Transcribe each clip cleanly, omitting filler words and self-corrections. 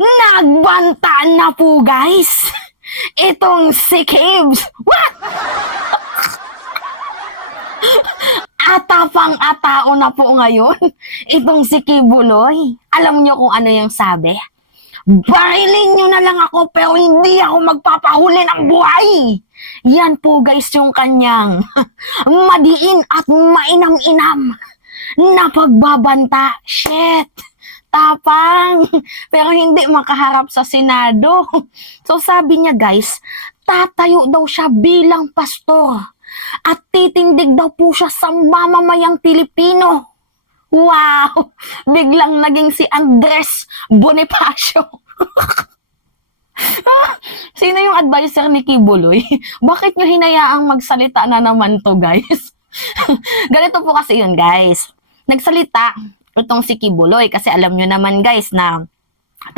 Nagbanta na po guys. Itong si Kibs. What? Atapang-atao na po ngayon. Itong si Kibuloy. Alam niyo kung ano yung sabi? Barilin nyo na lang ako pero hindi ako magpapahuli ng buhay. Yan po guys yung kanyang madiin at mainam-inam na pagbabanta. Shit! Tapang! Pero hindi makaharap sa Senado. So sabi niya guys, tatayo daw siya bilang pastor at titindig daw po siya sa mamamayang Pilipino. Wow! Biglang naging si Andres Bonifacio. Sino yung advisor ni Kibuloy? Bakit nyo hinayaang magsalita na naman to guys? Ganito po kasi yun guys. Nagsalita itong si Kibuloy kasi alam nyo naman guys na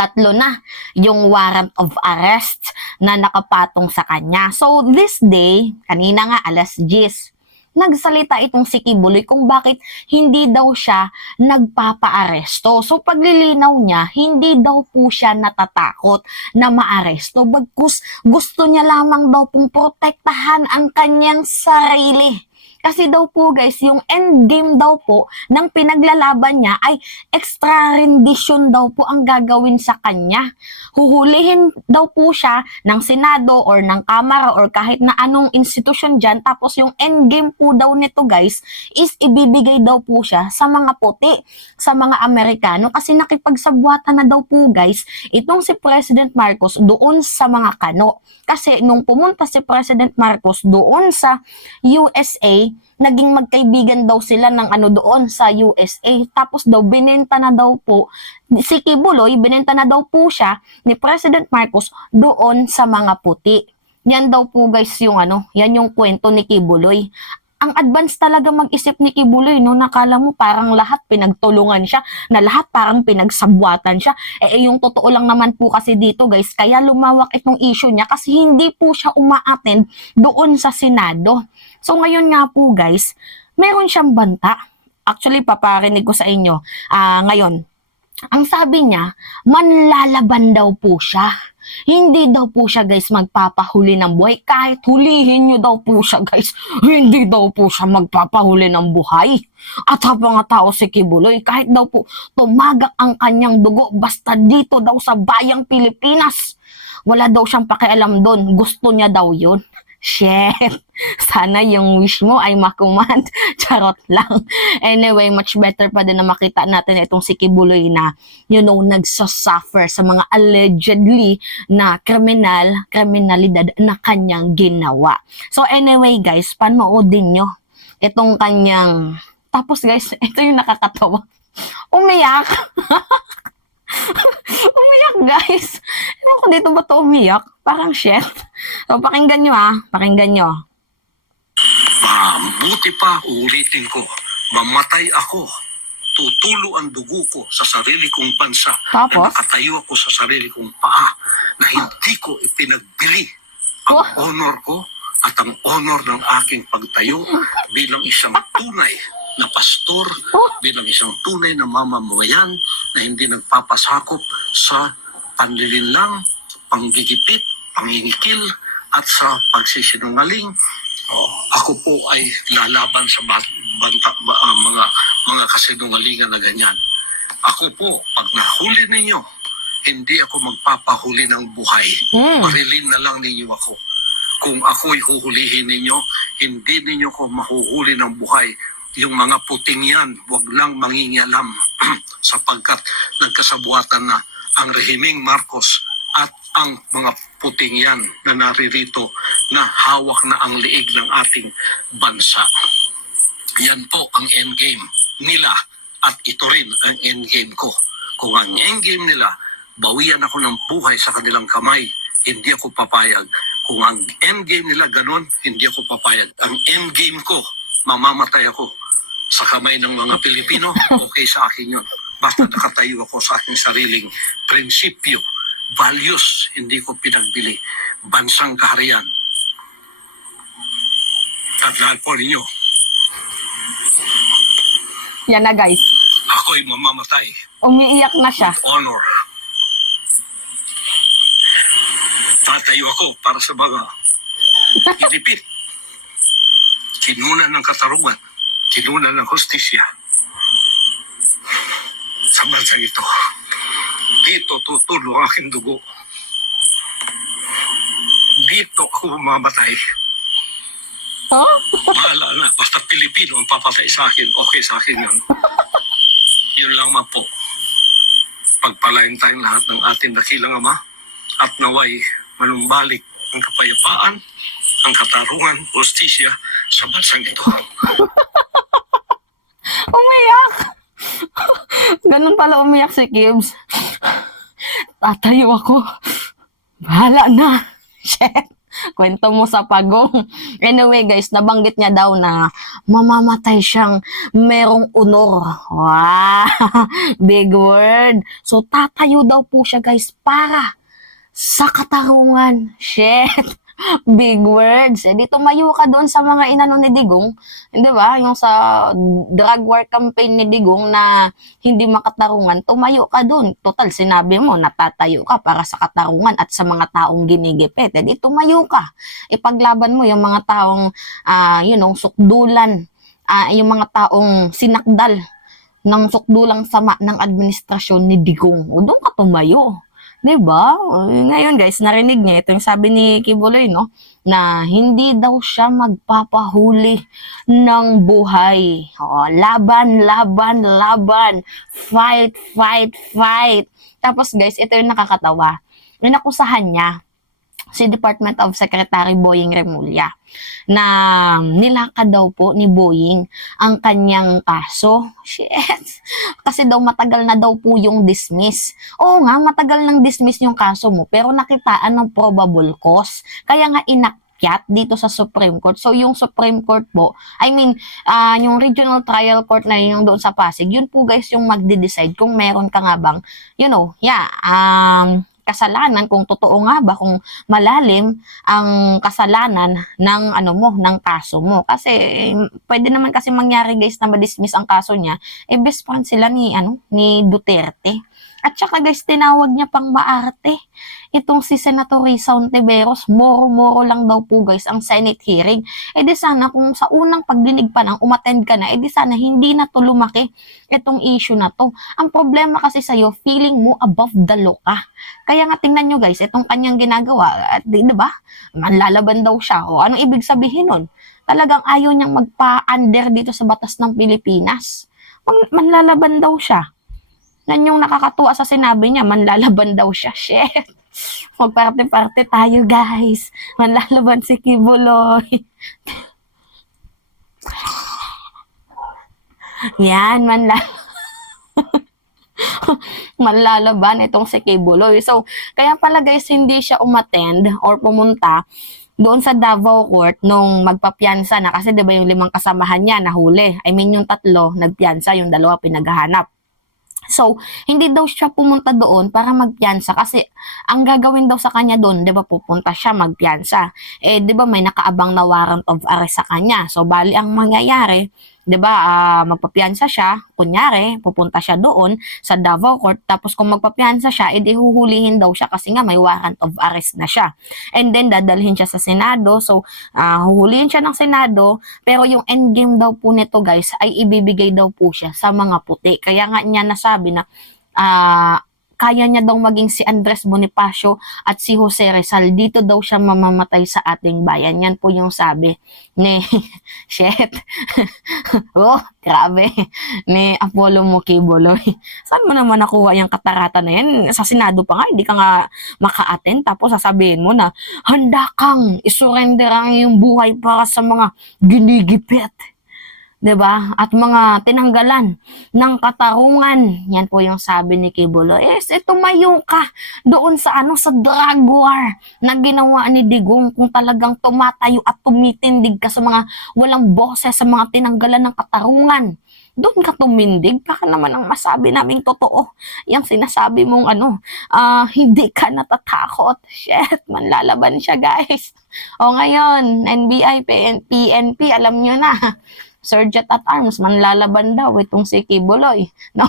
3 na yung warrant of arrest na nakapatong sa kanya. So this day, kanina nga alas 10, nagsalita itong si Kibuloy kung bakit hindi daw siya nagpapaaresto. So paglilinaw niya, hindi daw po siya natatakot na maaresto. Bagkus gusto niya lamang daw pong protektahan ang kanyang sarili. Kasi daw po guys, yung endgame daw po ng pinaglalaban niya ay extra rendition daw po ang gagawin sa kanya. Huhulihin daw po siya ng Senado or ng Kamara or kahit na anong institusyon dyan. Tapos yung endgame po daw nito guys is ibibigay daw po siya sa mga puti, sa mga Amerikano. Kasi nakipagsabwatan na daw po guys itong si President Marcos doon sa mga Kano. Kasi nung pumunta si President Marcos doon sa USA, naging magkaibigan daw sila ng doon sa USA. Tapos daw binenta na daw po si Kibuloy, binenta na daw po siya ni President Marcos doon sa mga puti. Yan daw po guys yung yan yung kwento ni Kibuloy. Ang advance talaga mag-isip ni Kibuloy, no? Nakala mo parang lahat pinagtulungan siya, na lahat parang pinagsabwatan siya. Yung totoo lang naman po kasi dito guys, kaya lumawak itong issue niya kasi hindi po siya uma-attend doon sa Senado. So ngayon nga po guys, meron siyang banta. Actually, paparinig ko sa inyo ngayon. Ang sabi niya, manlalaban daw po siya. Hindi daw po siya guys magpapahuli ng buhay. Kahit hulihin nyo daw po siya guys, hindi daw po siya magpapahuli ng buhay. At habang nga tao si Kibuloy, kahit daw po tumagak ang kanyang dugo basta dito daw sa bayang Pilipinas. Wala daw siyang pakialam doon. Gusto niya daw yun. Shit. Sana yung wish mo ay makumand. Charot lang. Anyway, much better pa din na makita natin itong si Kibuloy na, nagsasuffer sa mga allegedly na kriminalidad na kanyang ginawa. So anyway guys, panoodin nyo itong kanyang... Tapos guys, ito yung nakakatawa. Umiyak. Umiyak guys. Ewan ko dito ba ito umiyak? Parang shit. So pakinggan nyo pakinggan nyo. Buti pa, ulitin ko, mamatay ako. Tutulo ang dugo ko sa sarili kong bansa. Tapos? Na nakatayo ako sa sarili kong paa na hindi ko ipinagbili ang honor ko at ang honor ng aking pagtayo bilang isang tunay na pastor, bilang isang tunay na mamamayan na hindi nagpapasakop sa panlilinlang, panggigipit, pangingikil at sa pagsisinungaling. Ako po ay lalaban sa mga kasinungalingan na ganyan. Ako po, pag nahuli ninyo, hindi ako magpapahuli ng buhay. Marilin na lang ninyo ako. Kung ako'y huhulihin ninyo, hindi ninyo ko mahuhuli ng buhay. Yung mga puting yan, wag lang mangingialam sapagkat nagkasabuatan na ang rehimeng Marcos at ang mga puting yan na naririto na hawak na ang liig ng ating bansa. Yan po ang endgame nila at ito rin ang endgame ko. Kung ang endgame nila, bawian ako ng buhay sa kanilang kamay, hindi ako papayag. Kung ang endgame nila ganon, hindi ako papayag. Ang endgame ko, mamamatay ako sa kamay ng mga Pilipino, okay sa akin yun. Basta nakatayo ako sa aking sariling prinsipyo, values, hindi ko pinagbili, bansang kaharian. At lahat po ninyo, Yan na guys. ako'y mamamatay. Umiiyak na siya. Honor. ako para sa mga Pilipin. Kinunan ng katarungan, kinunan ng hustisya. Sa bansang ito, dito tutulo ang aking dugo. Dito ako mamamatay. Huh? Bahala na, basta Pilipino ang papatay sa akin, okay sa akin yun. Yun lang man po. Pagpalain tayong lahat ng ating dakilang Ama at naway manumbalik ang kapayapaan, ang katarungan, hustisya sa bansang ito. Umiyak! Ganun pala umiyak si Kibs. Tatayo ako. Bahala na. Shit. Kwento mo sa pagong. Anyway guys, nabanggit niya daw na mamamatay siyang merong honor. Wow! Big word. So tatayo daw po siya guys para sa katarungan. Shit! Big words. Eh, di tumayo ka doon sa mga inano ni Digong. Hindi ba? Yung sa drug war campaign ni Digong na hindi makatarungan, tumayo ka doon. Total, sinabi mo, natatayo ka para sa katarungan at sa mga taong ginigipit. Eh, di tumayo ka. Ipaglaban mo yung mga taong, sukdulan. Yung mga taong sinakdal ng sukdulang sama ng administrasyon ni Digong. O doon ka tumayo. Diba? Ngayon guys, narinig niya ito yung sabi ni Kibuloy, no? Na hindi daw siya magpapahuli ng buhay. Laban, laban, laban. Fight, fight, fight. Tapos guys, ito yung nakakatawa. Inakusahan niya si Department of Secretary Boying Remulla na nilakad daw po ni Boying ang kanyang kaso. Shit. Kasi daw matagal na daw po yung dismiss. Oo nga, matagal nang dismiss yung kaso mo pero nakitaan ng probable cause. Kaya nga inakyat dito sa Supreme Court. So yung Supreme Court po, yung Regional Trial Court na yung doon sa Pasig, yun po guys yung magde-decide kung meron ka nga bang, kasalanan, kung totoo nga ba, kung malalim ang kasalanan ng ng kaso mo. Kasi pwede naman kasi mangyari guys na ma-dismiss ang kaso niya, best friend sila ni Duterte. At saka guys, tinawag niya pang maarte. Itong si Senator Risa Hontiveros, moro-moro lang daw po guys ang Senate hearing. Di sana kung sa unang pagdinig pa nang umattend ka na, di sana hindi na to lumaki itong issue na to. Ang problema kasi sa'yo, feeling mo above the law ka. Kaya nga tingnan nyo guys, itong kanyang ginagawa, diba? Manlalaban daw siya. O anong ibig sabihin nun? Talagang ayaw niyang magpa-under dito sa batas ng Pilipinas. Manlalaban daw siya. Yan yung nakakatuwa sa sinabi niya, manlalaban daw siya. Shit. Magparte-parte tayo, guys. Manlalaban si Kibuloy. Yan, manlalaban itong si Kibuloy. So, kaya pala guys, hindi siya umattend or pumunta doon sa Davao Court nung magpapiyansa na. Kasi diba yung 5 kasamahan niya nahuli. Yung 3 nagpiyansa, yung 2 pinaghahanap. So, hindi daw siya pumunta doon para magpiyansa kasi ang gagawin daw sa kanya doon, 'di ba, pupunta siya magpiyansa. 'Di ba may nakaabang na warrant of arrest sa kanya. So, bali ang mangyayari, 'di ba, magpapiyansa siya, kunyari, pupunta siya doon sa Davao Court, tapos kung magpapiyansa siya, edi huhulihin daw siya kasi nga may warrant of arrest na siya. And then dadalhin siya sa Senado. So, huhulihin siya ng Senado, pero yung endgame daw po nito, guys, ay ibibigay daw po siya sa mga puti. Kaya nga niya nasabi na kaya niya daw maging si Andres Bonifacio at si Jose Rizal. Dito daw siya mamamatay sa ating bayan. Yan po yung sabi ni shit. Oh, grabe. Ni Apollo Kibuloy. Saan mo naman nakuha yung katarata na yan? Sa Senado pa nga, hindi ka nga maka-attend. Tapos sasabihin mo na, handa kang isurrender ang iyong buhay para sa mga ginigipit. 'Di ba? At mga tinanggalan ng katarungan. Yan po yung sabi ni Kibuloy. Tumayo ka doon sa sa drug war na ginawa ni Digong. Kung talagang tumatayo at tumitindig ka sa mga walang boses, sa mga tinanggalan ng katarungan, doon ka tumindig. Baka naman ang masabi naming totoo yung sinasabi mong hindi ka natatakot. Shit, manlalaban siya, guys. O ngayon, NBI, PNP, alam nyo na, Sergeant at Arms, manlalaban daw itong si Kibuloy. No?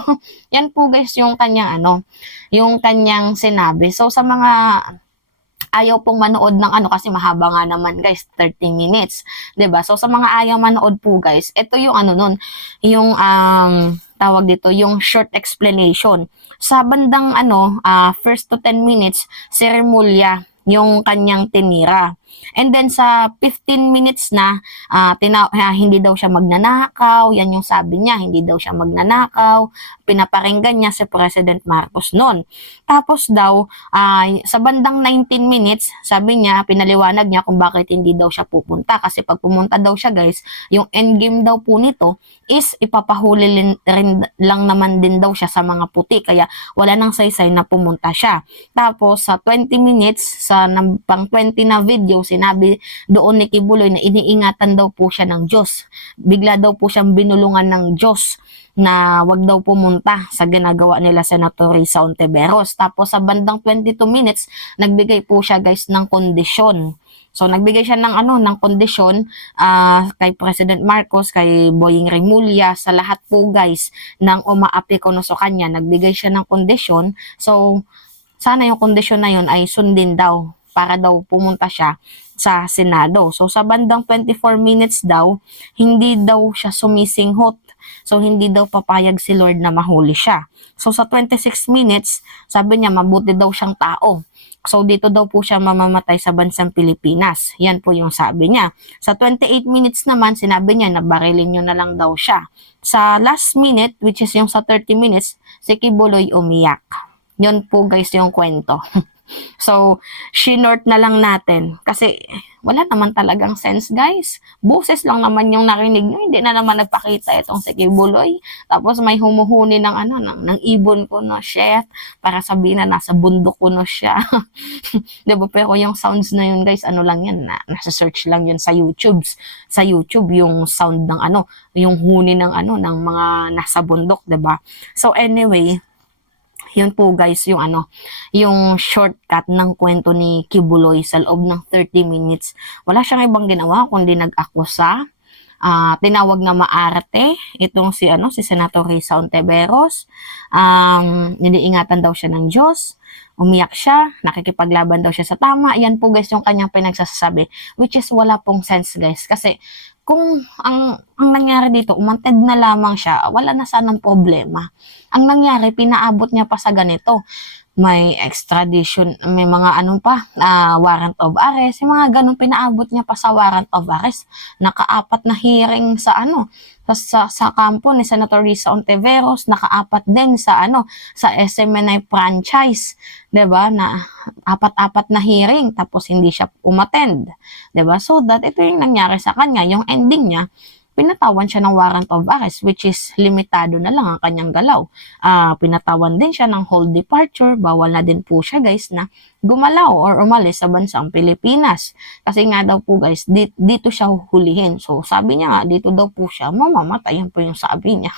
Yan po guys yung kanyang yung kanyang sinabi. So sa mga ayaw pong manood ng ano kasi mahaba nga naman guys, 30 minutes. 'Di ba? So sa mga ayaw manood po guys, ito yung ano nun, yung tawag dito, yung short explanation. Sa bandang ano, first to 10 minutes, si Remulla yung kanyang tinira. And then sa 15 minutes na, hindi daw siya magnanakaw, yan yung sabi niya, hindi daw siya magnanakaw, pinaparinggan niya si President Marcos noon. Tapos daw, sa bandang 19 minutes, sabi niya, pinaliwanag niya kung bakit hindi daw siya pupunta. Kasi pag pumunta daw siya guys, yung endgame daw po nito is ipapahuli rin lang naman din daw siya sa mga puti. Kaya wala nang saysay na pumunta siya. Tapos sa 20 minutes, sa pang 20 na video, sinabi doon ni Kibuloy na iniingatan daw po siya ng Diyos. Bigla daw po siyang binulungan ng Diyos na wag daw pumunta sa ginagawa nila Senator Risa Ontiveros. Tapos sa bandang 22 minutes, nagbigay po siya guys ng kondisyon. So nagbigay siya ng ng kondisyon kay President Marcos, kay Boying Remulla, sa lahat po guys ng umaapi kuno sa kanya, nagbigay siya ng kondisyon. So sana yung kondisyon na yun ay sundin daw para daw pumunta siya sa Senado. So sa bandang 24 minutes daw, hindi daw siya sumisinghot. So hindi daw papayag si Lord na mahuli siya. So sa 26 minutes, sabi niya mabuti daw siyang tao. So dito daw po siya mamamatay sa bansang Pilipinas. Yan po yung sabi niya. Sa 28 minutes naman, sinabi niya na barilin nyo na lang daw siya. Sa last minute, which is yung sa 30 minutes, si Kibuloy umiyak. Yun po guys yung kwento. So, shinort na lang natin. Kasi, wala naman talagang sense, guys. Boses lang naman yung narinig nyo. Hindi na naman nagpakita itong si Kibuloy. Tapos, may humuhuni ng ng ibon ko no, shit. Para sabihin na nasa bundok ko no siya. Diba? Pero yung sounds na yun, guys, ano lang yan, nasa search lang yun sa YouTube. Sa YouTube, yung sound ng yung huni ng ng mga nasa bundok, diba? So, anyway, yun po guys yung yung shortcut ng kwento ni Kibuloy sa loob ng 30 minutes. Wala siyang ibang ginawa kundi nag-akusa, tinawag na maarte itong si Senator Risa Ontiveros. Iniingatan daw siya ng Diyos. Umiyak siya, nakikipaglaban daw siya sa tama. Yan po guys yung kanyang pinagsasabi, which is wala pong sense guys. Kasi kung ang nangyari dito, umantad na lamang siya, wala na sanang problema. Ang nangyari, pinaabot niya pa sa ganito. May extradition, may mga warrant of arrest, yung mga ganun pinaabot niya pa sa warrant of arrest. Nakaapat na hearing sa sa kampo ni Senator Risa Ontiveros, nakaapat din sa sa SMNI franchise, 'di ba? Na apat-apat na hearing tapos hindi siya umattend, 'di ba? So that ito yung nangyari sa kanya, yung ending niya, pinatawan siya ng warrant of arrest which is limitado na lang ang kanyang galaw. Pinatawan din siya ng hold departure, bawal na din po siya guys na gumalaw or umalis sa bansang Pilipinas. Kasi nga daw po guys, dito siya huhulihin. So sabi niya nga, dito daw po siya mamamatay, yan po yung sabi niya.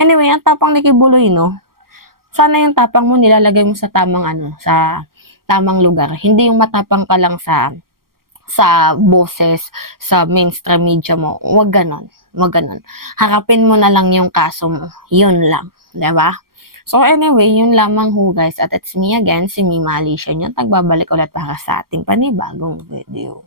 Anyway, ang tapang ni Kibuloy, no? Sana yung tapang mo nilalagay mo sa tamang sa tamang lugar. Hindi yung matapang ka lang sa boses, sa mainstream media mo. Wag ganon. Wag ganon. Harapin mo na lang yung kaso mo. Yun lang. Diba? So anyway, yun lamang ho guys. At it's me again, si Mima Alicia. Yung nagbabalik ulit para sa ating panibagong video.